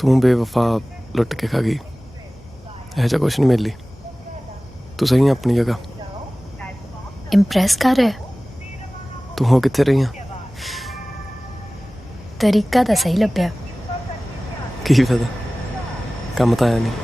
तू बेवफा लुट के खा गई। ऐसा कुछ नहीं मिली। तू सही है अपनी जगह। इंप्रेस कर रहा है। तू हो कितने रही है? तरीका तो सही लभ्या। की फायदा, काम तो आया नहीं।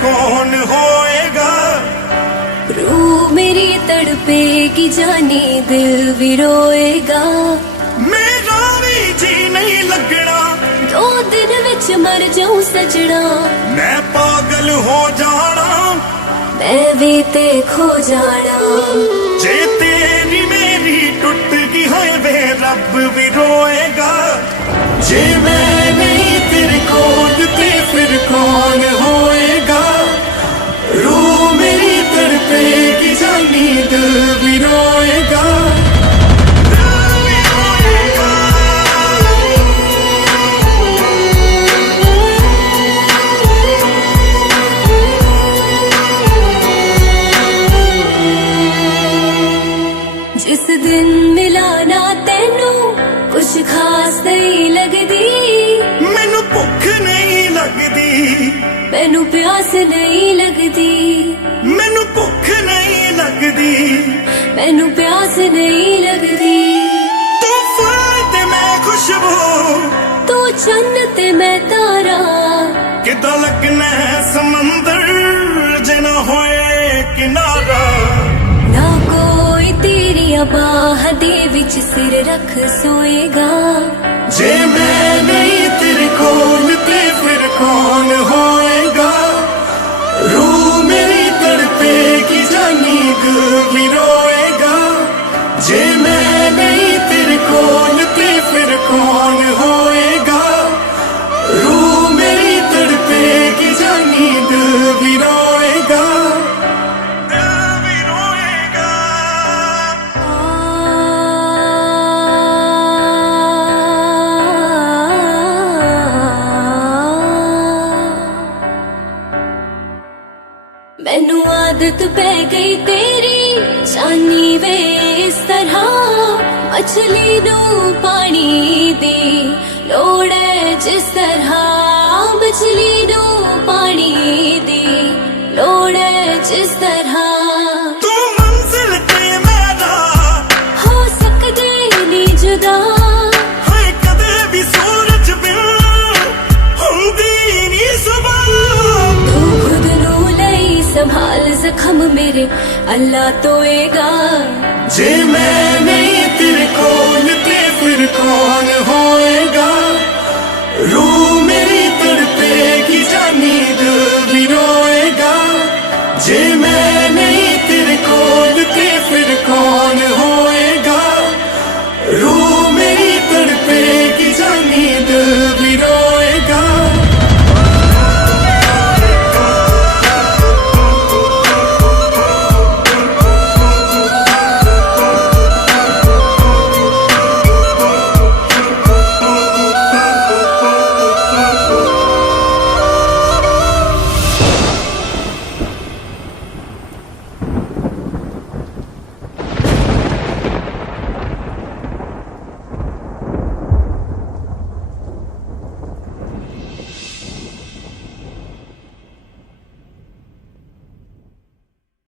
कौन होएगा? रूह मेरी तड़पेगी, जाने दिल भी रोएगा। मेरा भी जी नहीं लगना, 2 दिन विच मर जाऊं सजना। मैं पागल हो जाना, मैं भी ते खो जाना। जे तेरी मेरी टूट गई है वे रब भी रोएगा। जे मैं नहीं तेरे कोल ते फिर कौन होएगा? रूह मेरी तड़पेगी, जानी दिल भी रोएगा। जिस दिन मिला ना तेनू कुछ खास नहीं लगदी। मैनू भुख नहीं लगदी, मैनू प्यास नहीं लगदी। मैनू भुख नहीं लगदी, मैनू प्यास नहीं लगदी। तू फूल ते मैं खुशबू, तू चन्न ते मैं तारा। किदा लगना है समंदर जे ना होए किनारा। ना कोई तेरी बाह दे विच सिर रख सोएगा। जे मैं नहीं तेरे कोल ते फिर कौन होएगा? रूह मेरी तड़पेगी, जानी दिल भी रोएगा। जे मैं नहीं तेरे कोल ते फिर कौन होएगा? रूह मेरी तड़पेगी, जानी दिल भी रोएगा। दिल भी रोएगा। मैनू आदत पै गई तेरी, जानी वे इस तरह। मछली नू पानी दी लोड़ है जिस तरह। मछली नू पानी दी लोड़ है जिस तरह। तू मंजिल ते मेरा हो सकदे नी जुदा। हाय कदे भी सूरज बिन हुंदी नी सुबह। तू खुद नू लई संभाल, जख्म मेरे अल्लाह तोएगा। जे मैं नहीं तेरे कोल ते फिर कौन होएगा? रूह मेरी तड़पेगी, जानी दिल भी रोएगा। जे मैं नहीं तेरे कोल ते फिर कौन होएगा?